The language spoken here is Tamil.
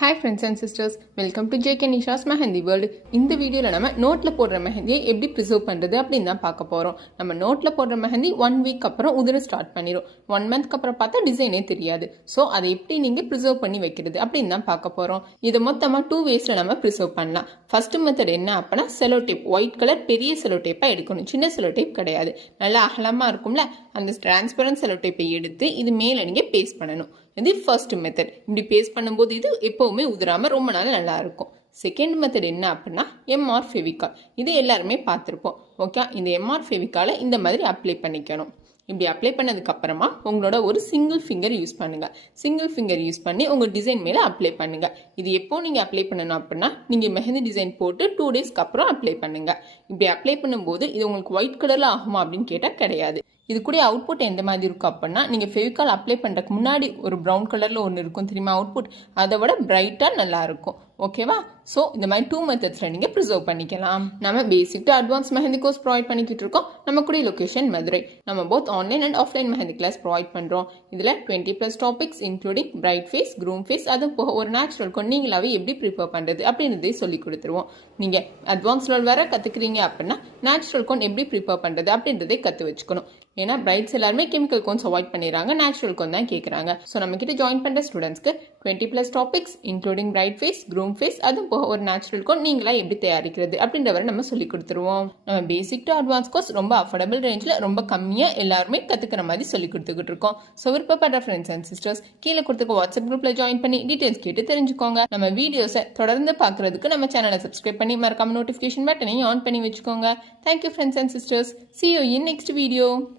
Hi friends and sisters, welcome to JK Nisha's Mehendi World. இந்த வீடியோல நம்ம நோட்ல போடுற மெஹந்தியை எப்படி ப்ரிசர்வ் பண்றது அப்படின்னு தான் பார்க்க போறோம். நம்ம நோட்ல போடுற மெஹந்தி 1 வீக் அப்புறம் உதிர ஸ்டார்ட் பண்ணிரும். 1 மந்த்க்கு அப்புறம் பார்த்தா டிசைனே தெரியாது. சோ அதை எப்படி நீங்க ப்ரிசர்வ் பண்ணி வைக்கிறது அப்படின்னு தான் பார்க்க போறோம். இது மொத்தமா 2 வேஸ்ல நம்ம ப்ரிசர்வ் பண்ணலாம். ஃபர்ஸ்ட் மெத்தட் என்ன அப்படின்னா செலோ டேப், ஒயிட் கலர் பெரிய செலோ டேப்பா எடுக்கணும். சின்ன செலோ டேப் கிடையாது. நல்லா அகலமா இருக்கும்ல, அந்த டிரான்ஸ்பரண்ட் செலோ டேப்பை எடுத்து இது மேல நீங்க பேஸ்ட் பண்ணணும். இது ஃபர்ஸ்ட் மெத்தட். இப்படி பேஸ்ட் பண்ணும்போது இது எப்பவுமே உதிராம ரொம்ப நாள் நல்லா இருக்கும். செகண்ட் மெத்தட் என்ன அப்படின்னா எம்ஆர் ஃபெவிகால். இது எல்லாருமே பார்த்துருப்போம். ஓகே, இந்த எம்ஆர் ஃபெவிகாலை இந்த மாதிரி அப்ளை பண்ணிக்கணும். இப்படி அப்ளை பண்ணதுக்கு அப்புறமா உங்களோட ஒரு சிங்கிள் ஃபிங்கர் யூஸ் பண்ணுங்க. சிங்கிள் ஃபிங்கர் யூஸ் பண்ணி உங்க டிசைன் மேல அப்ளை பண்ணுங்க. இது எப்போ நீங்க அப்ளை பண்ணணும் அப்படின்னா நீங்க மெஹந்தி டிசைன் போட்டு 2 டேஸ்க்கு அப்புறம் அப்ளை பண்ணுங்க. இப்படி அப்ளை பண்ணும்போது இது உங்களுக்கு ஒயிட் கலர்ல ஆகுமா அப்படின்னு கேட்டா கிடையாது. இது கூட அவுட்புட் எந்த மாதிரி இருக்கும் அப்படின்னா நீங்கள் ஃபெவிகால் அப்ளை பண்ணுறதுக்கு முன்னாடி ஒரு ப்ரௌன் கலரில் ஒன்று இருக்கும் தெரியுமா அவுட்புட், அதை விட பிரைட்டாக நல்லா இருக்கும். ஓகேவா? ஸோ இந்த மாதிரி 2 மெத்தட்ஸில் நீங்கள் ப்ரிசர்வ் பண்ணிக்கலாம். நம்ம basic to advance mehndi course provide பண்ணிக்கிட்டு இருக்கோம். நம்ம கூட லொகேஷன் மதுரை. நம்ம both online and offline mehndi class provide பண்ணுறோம். இதில் 20+ topics including bride face, groom face, அது போக ஒரு நேச்சுரல் கொண்டு நீங்களாவே எப்படி ப்ரிப்பேர் பண்ணுறது அப்படின்றதே சொல்லி கொடுத்துருவோம். நீங்கள் அட்வான்ஸ் லெவல் வேற கற்றுக்குறீங்க அப்படின்னா நேச்சுரல் கோன் எப்படி ப்ரிப்பேர் பண்ணுறது அப்படின்றதே கற்று வச்சுக்கணும். ஏன்னா பிரைட்ஸ் எல்லாருமே கெமிக்கல் கோன்ஸ் அவாய்ட் பண்ணிடுறாங்க, நேச்சுரல் கோன் தான் கேட்குறாங்க. ஸோ நம்ம கிட்ட ஜாயின் பண்ணுற ஸ்டூடெண்ட்ஸ்க்கு 20+ topics including bride face, groom face, அதுவும் போக ஒரு நேச்சுரல் கோன் நீங்களா எப்படி தயாரிக்கிறது அப்படின்ற வரை நம்ம சொல்லி கொடுத்துருவோம். நம்ம பேசிக் டு அட்வான்ஸ் கோர்ஸ் ரொம்ப அஃபோர்டபுள் ரேஞ்சில் ரொம்ப கம்மியாக எல்லாருமே கற்றுக்கிற மாதிரி சொல்லி கொடுத்துக்கிட்டு இருக்கோம். ஸோ விருப்பப்படுற ஃப்ரெண்ட்ஸ் அண்ட் சிஸ்டர்ஸ் கீழே கொடுத்துக்க வாட்ஸ்அப் குரூப்பில் ஜாயின் பண்ணி டீட்டெயில்ஸ் கேட்டு தெரிஞ்சுக்கோங்க. நம்ம வீடியோஸை தொடர்ந்து பார்க்கறதுக்கு நம்ம சேனலை சப்ஸ்கிரைப் பண்ணி மறக்காம நோட்டிஃபிகேஷன் பட்டனையும் ஆன் பண்ணி வச்சுக்கோங்க. Thank you friends and sisters. See you in next video.